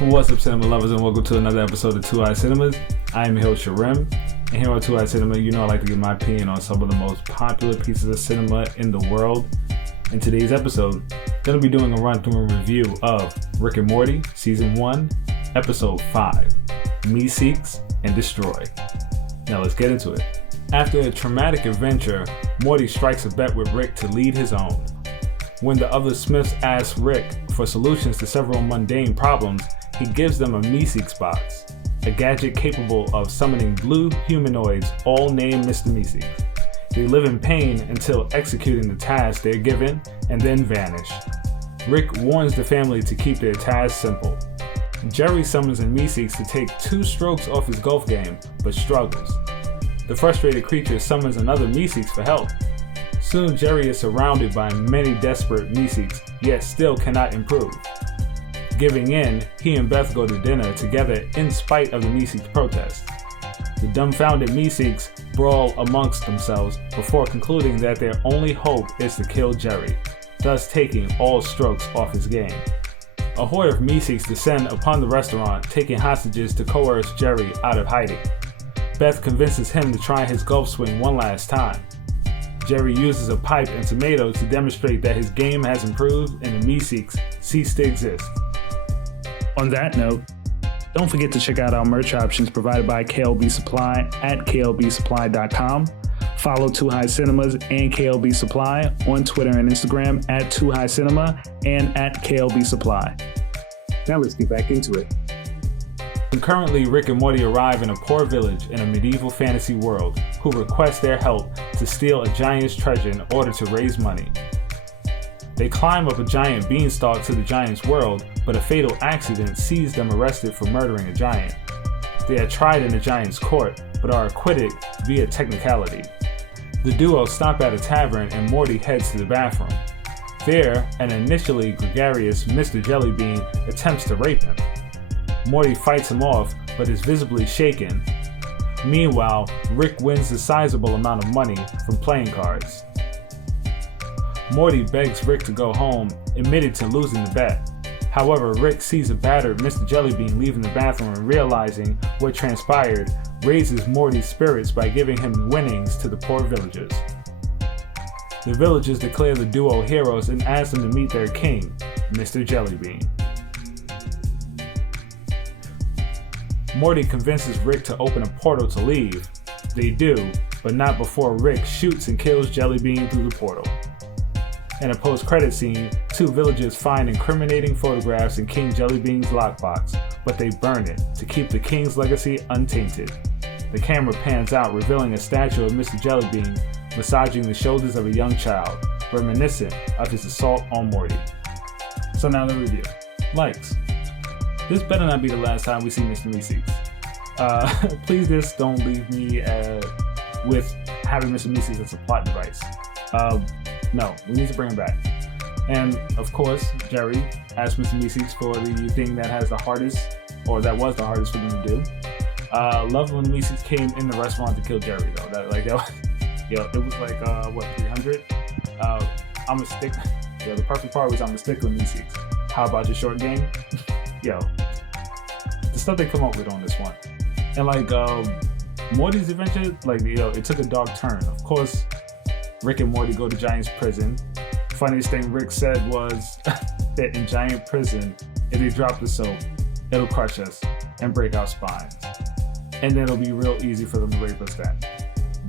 What's up, cinema lovers, and welcome to another episode of Two Eye Cinemas. I am your host, SHRIM, and here on Two Eye Cinema, you know I like to give my opinion on some of the most popular pieces of cinema in the world. In today's episode, I'm going to be doing a run-through and review of Rick and Morty, Season 1, Episode 5, Me Seeks and Destroy. Now let's get into it. After a traumatic adventure, Morty strikes a bet with Rick to lead his own. When the other Smiths ask Rick for solutions to several mundane problems, he gives them a Meeseeks box, a gadget capable of summoning blue humanoids all named Mr. Meeseeks. They live in pain until executing the task they're given and then vanish. Rick warns the family to keep their task simple. Jerry summons a Meeseeks to take 2 strokes off his golf game, but struggles. The frustrated creature summons another Meeseeks for help. Soon Jerry is surrounded by many desperate Meeseeks, yet still cannot improve. Giving in, he and Beth go to dinner together in spite of the Meeseeks protest. The dumbfounded Meeseeks brawl amongst themselves before concluding that their only hope is to kill Jerry, thus taking all strokes off his game. A horde of Meeseeks descend upon the restaurant, taking hostages to coerce Jerry out of hiding. Beth convinces him to try his golf swing one last time. Jerry uses a pipe and tomato to demonstrate that his game has improved and the Meeseeks cease to exist. On that note, don't forget to check out our merch options provided by KLB Supply at klbsupply.com. Follow Two High Cinemas and KLB Supply on Twitter and Instagram at Two High Cinema and at KLB Supply. Now let's get back into it. Concurrently, Rick and Morty arrive in a poor village in a medieval fantasy world who request their help to steal a giant's treasure in order to raise money. They climb up a giant beanstalk to the giant's world, but a fatal accident sees them arrested for murdering a giant. They are tried in the giant's court, but are acquitted via technicality. The duo stop at a tavern and Morty heads to the bathroom. There, an initially gregarious Mr. Jellybean attempts to rape him. Morty fights him off, but is visibly shaken. Meanwhile, Rick wins a sizable amount of money from playing cards. Morty begs Rick to go home, admitted to losing the bet. However, Rick sees a battered Mr. Jellybean leaving the bathroom and realizing what transpired, raises Morty's spirits by giving him winnings to the poor villagers. The villagers declare the duo heroes and ask them to meet their king, Mr. Jellybean. Morty convinces Rick to open a portal to leave. They do, but not before Rick shoots and kills Jellybean through the portal. In a post-credit scene, 2 villagers find incriminating photographs in King Jellybean's lockbox, but they burn it to keep the king's legacy untainted. The camera pans out, revealing a statue of Mr. Jellybean massaging the shoulders of a young child, reminiscent of his assault on Morty. So now the review. Likes. This better not be the last time we see Mr. Meeseeks. Please just don't leave me with having Mr. Meeseeks as a plot device. No, we need to bring him back. And of course, Jerry asked Mr. Meeseeks for the thing that has the hardest, or that was the hardest for them to do. Love when the Meeseeks came in the restaurant to kill Jerry though. It was like 300. I'm a stick. The perfect part was I'm a stickler Meeseeks. How about your short game? The stuff they come up with on this one, and Morty's adventure, it took a dark turn. Of course, Rick and Morty go to Giant's prison. Funniest thing Rick said was that in Giant prison, if they drop the soap, it'll crush us and break our spines, and then it'll be real easy for them to rape us then.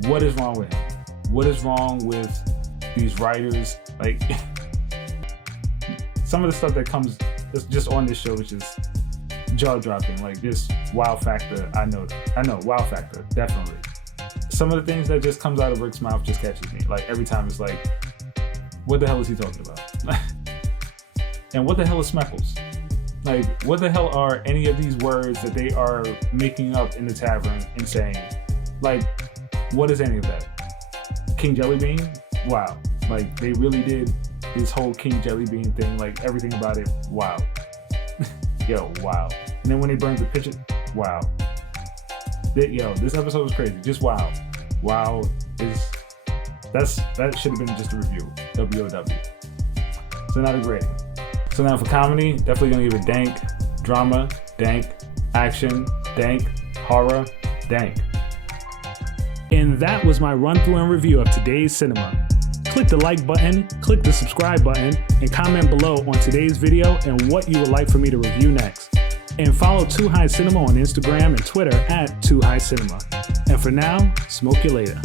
What is wrong with him? What is wrong with these writers? Some of the stuff that comes just on this show is just jaw-dropping, just wow factor. I know, wow factor, definitely. Some of the things that just comes out of Rick's mouth just catches me. Every time it's what the hell is he talking about? And what the hell is Smeckles? What the hell are any of these words that they are making up in the tavern and saying? What is any of that? King Jellybean? Wow. They really did this whole King Jellybean thing, everything about it, wow. Wow. And then when they burned the picture, wow. This episode was crazy. Just wow. Wow that should have been just a review. WOW. So now the grading. So now for comedy, definitely gonna give it dank. Drama, dank, action, dank, horror, dank. And that was my run through and review of today's cinema. Click the like button, click the subscribe button, and comment below on today's video and what you would like for me to review next. And follow Too High Cinema on Instagram and Twitter at Too High Cinema. And for now, smoke you later.